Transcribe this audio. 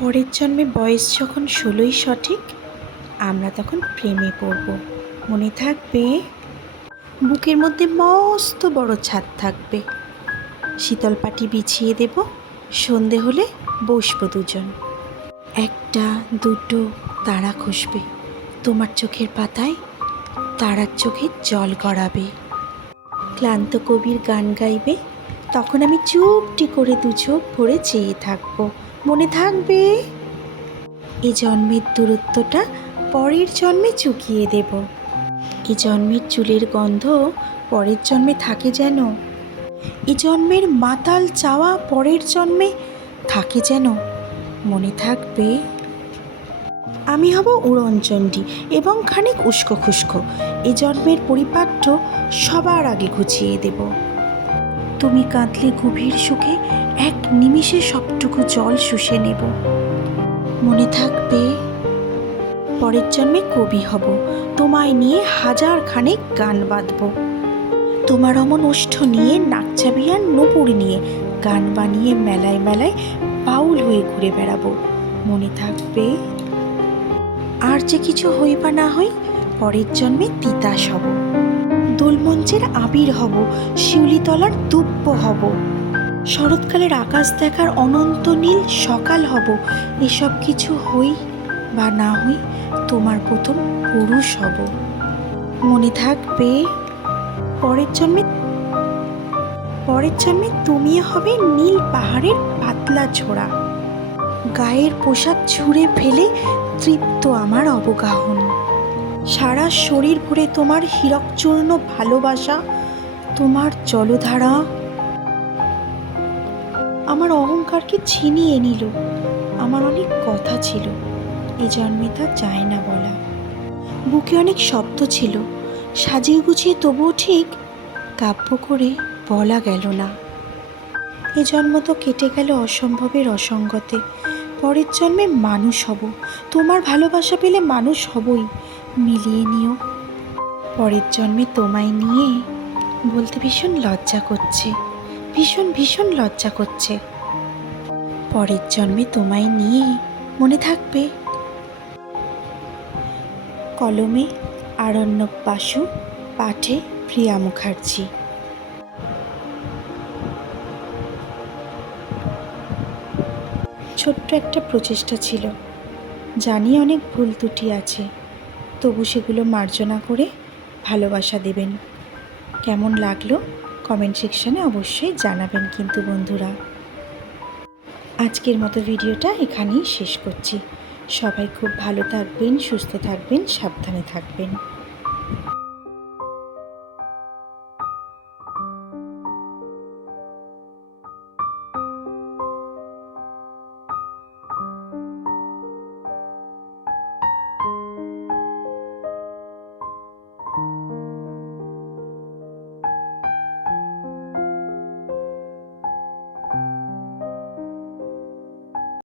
পরের জন্মে বয়স যখন 16ই সঠিক, আমরা তখন প্রেমে পড়ব। মনে থাকবে? বুকের মধ্যে মস্ত বড় ছাদ থাকবে, শীতল পাটি বিছিয়ে দেব, সন্ধে হলে বসবো দুজন। একটা দুটো তারা খসবে, তোমার চোখের পাতায় তারার চোখে জল গড়াবে। ক্লান্ত কবির গান গাইবে, তখন আমি চুপটি করে দু চোখ ভরে চেয়ে থাকবো। মনে থাকবে? এ জন্মের দূরত্বটা পরের জন্মে চুকিয়ে দেব। এ জন্মের চুলের গন্ধ পরের জন্মে থাকে যেন, এ জন্মের মাতাল চাওয়া পরের জন্মে থাকে যেন। মনে থাকবে? আমি হব উড়নচণ্ডী এবং খানিক উস্কো খুস্কো, এ জন্মের পরিপাট্য সবার আগে ঘুচিয়ে দেব। তুমি কাঁদলে গভীর সুখে এক নিমিষে সবটুকু জল শুষে নেব। মনে থাকবে? পরের জন্মে কবি হব, তোমায় নিয়ে হাজার খানেক গান বাঁধব। তোমার অমন ওষ্ঠ নিয়ে, নাকচাবিয়ার নূপুর নিয়ে গান বানিয়ে মেলায় মেলায় বাউল হয়ে ঘুরে বেড়াবো। মনে থাকবে? আর যে কিছু হই বা না হই, পরের জন্মে তিতাস হব, দোলমঞ্চের আবির হব, শিউলিতলার দুব্য হব, শরৎকালের আকাশ দেখার অনন্ত নীল সকাল হব। এসব কিছু হই বা না হই, তোমার প্রথম পুরুষ হব। মনে থাকবে? পরের জন্মে তুমি হবে নীল পাহাড়ের পাতলা ছোড়া, গায়ের পোশাক ছুঁড়ে ফেলে তৃপ্ত আমার অবগাহন। সারা শরীর ভরে তোমার হীরকচূর্ণ ভালোবাসা, তোমার জলধারা আমার অহংকারকে ছিনিয়ে নিল। আমার অনেক কথা ছিল, এ জন্মে তা যায় না বলা। বুকে অনেক শব্দ ছিল, সাজিয়ে গুছিয়ে তবুও ঠিক কাব্য করে বলা গেল না। এ জন্ম তো কেটে গেল অসম্ভবের অসঙ্গতে। পরের জন্মে মানুষ হব, তোমার ভালোবাসা পেলে মানুষ হবই, মিলিয়ে নিও। পরের জন্মে তোমায় নিয়ে বলতে ভীষণ লজ্জা করছে, ভীষণ ভীষণ লজ্জা করছে। পরের জন্মে তোমায় নিয়ে, মনে থাকবে? কলমে আরণ্যক বাসু, পাঠে প্রিয়া মুখার্জি। ছোট্ট একটা প্রচেষ্টা ছিল, জানি অনেক ভুল ত্রুটি আছে, তবু সেগুলো মার্জনা করে ভালোবাসা দেবেন। কেমন লাগলো কমেন্ট সেকশানে অবশ্যই জানাবেন কিন্তু বন্ধুরা। আজকের মতো ভিডিওটা এখানেই শেষ করছি। সবাই খুব ভালো থাকবেন, সুস্থ থাকবেন, সাবধানে থাকবেন।